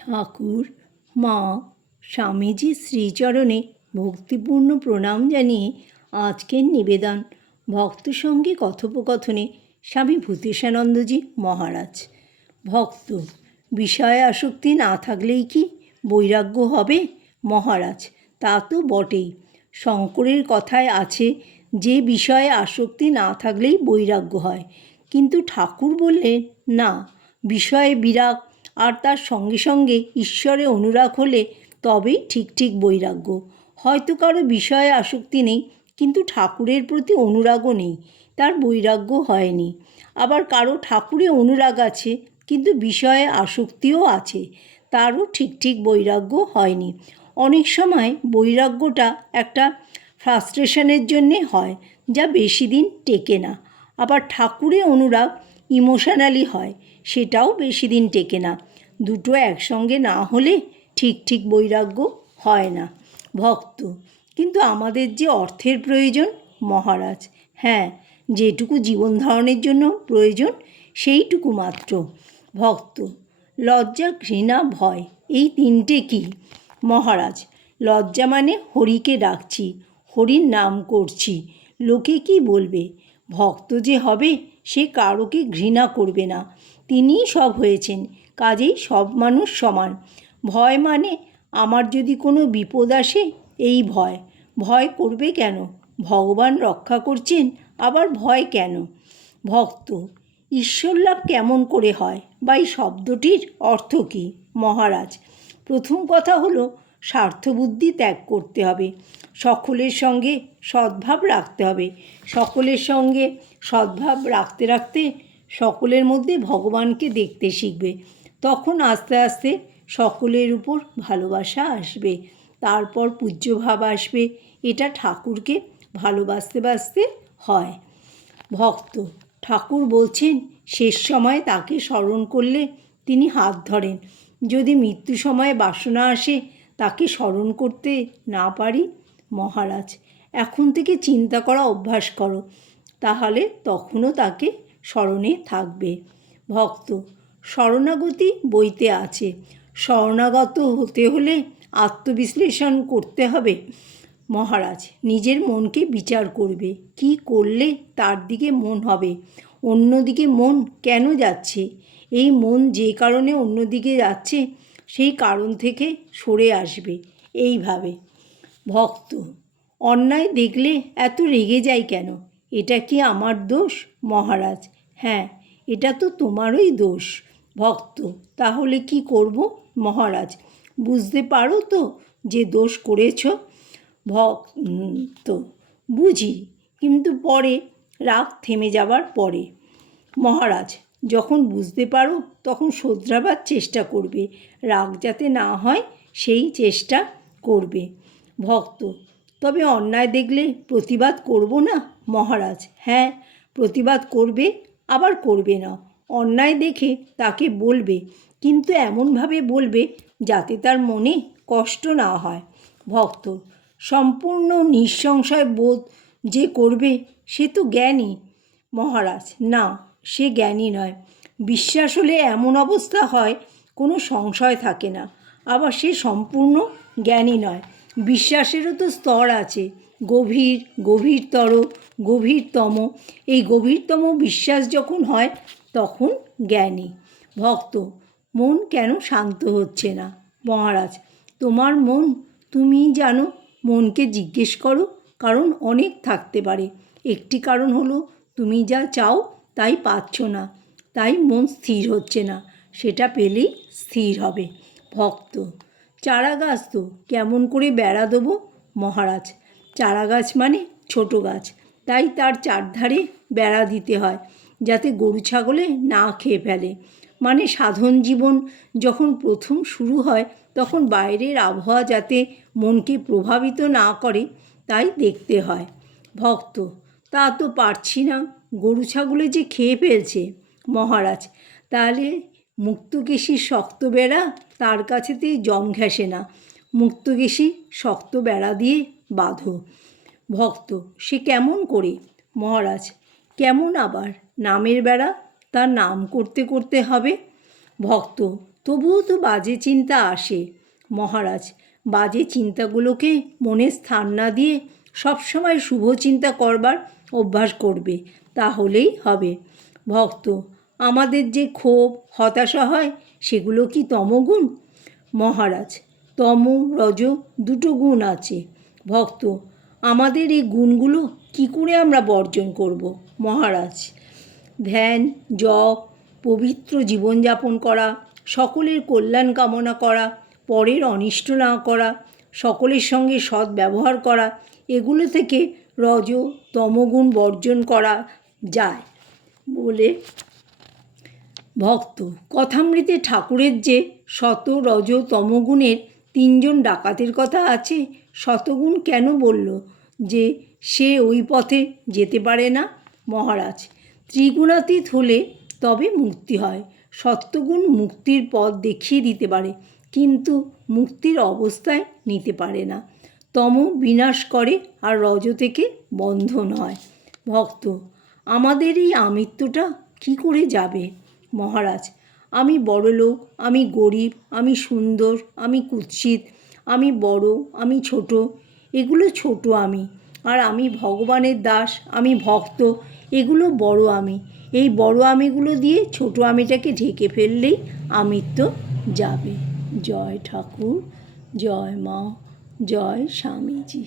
ঠাকুর, মা, স্বামীজি শ্রীচরণে ভক্তিপূর্ণ প্রণাম জানিয়ে আজকের নিবেদন। ভক্ত সঙ্গে কথোপকথনে স্বামী ভূতেশানন্দজি মহারাজ। ভক্ত, বিষয়ে আসক্তি না থাকলেই কি বৈরাগ্য হবে? মহারাজ, তা তো বটেই। শঙ্করের কথায় আছে, যে বিষয়ে আসক্তি না থাকলেই বৈরাগ্য হয়। কিন্তু ঠাকুর বললেন, না, বিষয়ে বিরাগ আর তার সঙ্গে সঙ্গে ঈশ্বরে অনুরাগ হলে তবেই ঠিক ঠিক বৈরাগ্য। হয়তো কারও বিষয়ে আসক্তি নেই, কিন্তু ঠাকুরের প্রতি অনুরাগও নেই, তার বৈরাগ্য হয়নি। আবার কারও ঠাকুরে অনুরাগ আছে, কিন্তু বিষয়ে আসক্তিও আছে, তারও ঠিক ঠিক বৈরাগ্য হয়নি। অনেক সময় বৈরাগ্যটা একটা ফ্রাস্ট্রেশনের জন্যে হয়, যা বেশি দিন টেকে না। আবার ঠাকুরে অনুরাগ ইমোশনালি হয়, সেটাও বেশি দিন টেকে না। দুটো একসঙ্গে না হলে ঠিক ঠিক বৈরাগ্য হয় না। ভক্ত, কিন্তু আমাদের যে অর্থের প্রয়োজন, মহারাজ হ্যাঁ যেটুকু জীবন ধারণের জন্য প্রয়োজন, সেইটুকু মাত্র। ভক্ত, লজ্জা, ঘৃণা, ভয়, এই তিনটে কি? মহারাজ, লজ্জা মানে হরিকে ডাকছি, হরির নাম করছি, লোকে কি বলবে? ভক্ত যে হবে, সে কারোকে ঘৃণা করবে না। তিনিই সব হয়েছেন কাজেই সব মানুষ সমান। ভয় মানে আমার যদি কোনো বিপদ আসে, এই ভয়। ভয় করবে কেন? ভগবান রক্ষা করছেন, আবার ভয় কেন? ভক্ত, ঈশ্বর লাভ কেমন করে হয়? বা এই শব্দটির অর্থ কী? মহারাজ, প্রথম কথা হলো, স্বার্থবুদ্ধি ত্যাগ করতে হবে। সকলের সঙ্গে সদ্ভাব রাখতে হবে। সকলের সঙ্গে সদ্ভাব রাখতে রাখতে সকলের মধ্যে ভগবানকে দেখতে শিখবে। তখন আস্তে আস্তে সকলের উপর ভালোবাসা আসবে। তারপর পূজ্যভাব আসবে। এটা ঠাকুরকে ভালোবাসতে বাসতে হয়। ভক্ত, ঠাকুর বলছেন, শেষ সময় তাকে স্মরণ করলে তিনি হাত ধরেন। যদি মৃত্যু সময়ে বাসনা আসে, তাকে স্মরণ করতে না পারি? মহারাজ, এখন থেকে চিন্তা করা অভ্যাস করো। তাহলে তখনও তাকে স্মরণে থাকবে। ভক্ত শরণাগতি বইতে আছে। শরণাগত হতে হলে আত্মবিশ্লেষণ করতে হবে। মহারাজ, নিজের মনকে বিচার করবে। কি করলে তার দিকে মন হবে? অন্যদিকে মন কেন যাচ্ছে? এই মন যে কারণে অন্যদিকে যাচ্ছে, সেই কারণ থেকে সরে আসবে। এইভাবে। ভক্ত, অন্যায় দেখলে এত রেগে যায় কেন? এটা কি আমার দোষ, মহারাজ? হ্যাঁ। এটা তো তোমারই দোষ। ভক্ত, তাহলে কি করব? মহারাজ, বুঝতে পারো তো যে দোষ করেছ? ভক্ত বুঝি, কিন্তু পরে, রাগ থেমে যাবার পরে। মহারাজ, যখন বুঝতে পারো, তখন শোধরাবার চেষ্টা করবে। রাগ যাতে না হয়, সেই চেষ্টা করবে। ভক্ত, তবে অন্যায় দেখলে প্রতিবাদ করব না? মহারাজ হ্যাঁ প্রতিবাদ করবে আবার করবে না। অন্যায় দেখে তাকে বলবে, কিন্তু এমনভাবে বলবে যাতে তার মনে কষ্ট না হয়। ভক্ত, সম্পূর্ণ নিঃসংশয় বোধ যে করবে সে তো জ্ঞানী। মহারাজ, না, সে জ্ঞানী নয়। বিশ্বাস হলে এমন অবস্থা হয়, কোনো সংশয় থাকে না। আবার সে সম্পূর্ণ জ্ঞানী নয়। বিশ্বাসেরও তো স্তর আছে। গভীর, গভীরতর গভীরতম। এই গভীরতম বিশ্বাস যখন হয়, তখন জ্ঞানী। ভক্ত, মন কেন শান্ত হচ্ছে না? মহারাজ, তোমার মন তুমি জানো, মনকে জিজ্ঞেস করো, কারণ অনেক থাকতে পারে। একটি কারণ হলো, তুমি যা চাও তাই পাচ্ছ না, তাই মন স্থির হচ্ছে না, সেটা পেলেই স্থির হবে। ভক্ত চারা গাছ তো কেমন করে বেড়া দেবো? মহারাজ চারা গাছ মানে ছোট গাছ তাই তার চারধারে বেড়া দিতে হয়, যাতে গরু ছাগলে না খেয়ে ফেলে। মানে সাধন জীবন যখন প্রথম শুরু হয়, তখন বাইরের আবহাওয়া যাতে মনকে প্রভাবিত না করে, তাই দেখতে হয়। ভক্ত, তা তো পারছি না, গরু ছাগলে যে খেয়ে ফেলছে, মহারাজ। তাহলে মুক্তকেশী শক্ত বেড়া তার কাছেতেই জম ঘেঁষে না। মুক্তকেশী শক্ত বেড়া দিয়ে বাঁধো। ভক্ত, সে কেমন করে? মহারাজ, কেমন আবার? নামের বেড়া? তার নাম করতে করতে হবে? ভক্ত, তবুও তো বাজে চিন্তা আসে। মহারাজ, বাজে চিন্তাগুলোকে মনে স্থান না দিয়ে সবসময় শুভ চিন্তা করবার অভ্যাস করবে, তাহলেই হবে। ভক্ত, আমাদের যে ক্ষোভ, হতাশা হয়, সেগুলো কি তমগুণ? মহারাজ, তম, রজ দুটো গুণ আছে। ভক্ত আমাদের এই গুণগুলো কি করে আমরা বর্জন করব, মহারাজ? ধ্যান, জপ, পবিত্র জীবনযাপন করা, সকলের কল্যাণ কামনা করা, পরের অনিষ্ট না করা, সকলের সঙ্গে সৎ ব্যবহার করা, এগুলো থেকে রজ তমগুণ বর্জন করা যায়। বলে ভক্ত, কথামৃতে ঠাকুরের যে শত রজ তমগুণের তিনজন ডাকাতের কথা আছে শতগুণ কেন বলল যে সে ওই পথে যেতে পারে না? মহারাজ, ত্রিগুণাতীত হলে তবে মুক্তি হয়। সত্যগুণ মুক্তির পথ দেখিয়ে দিতে পারে, কিন্তু মুক্তির অবস্থায় নিতে পারে না। তম বিনাশ করে আর রজ থেকে বন্ধন হয়। ভক্ত, আমাদের এই আমৃত্যুটা কি করে যাবে? মহারাজ, আমি বড়লোক, আমি গরিব, আমি সুন্দর, আমি কুৎসিত আমি বড়, আমি ছোট, এগুলো ছোট আমি। আর আমি ভগবানের দাস, আমি ভক্ত, এগুলো বড় আমি। এই বড় আমিগুলো দিয়ে ছোট আমিটাকে ঢেকে ফেললেই আমৃত্য যাবে। জয় ঠাকুর, জয় মা, জয় স্বামীজি।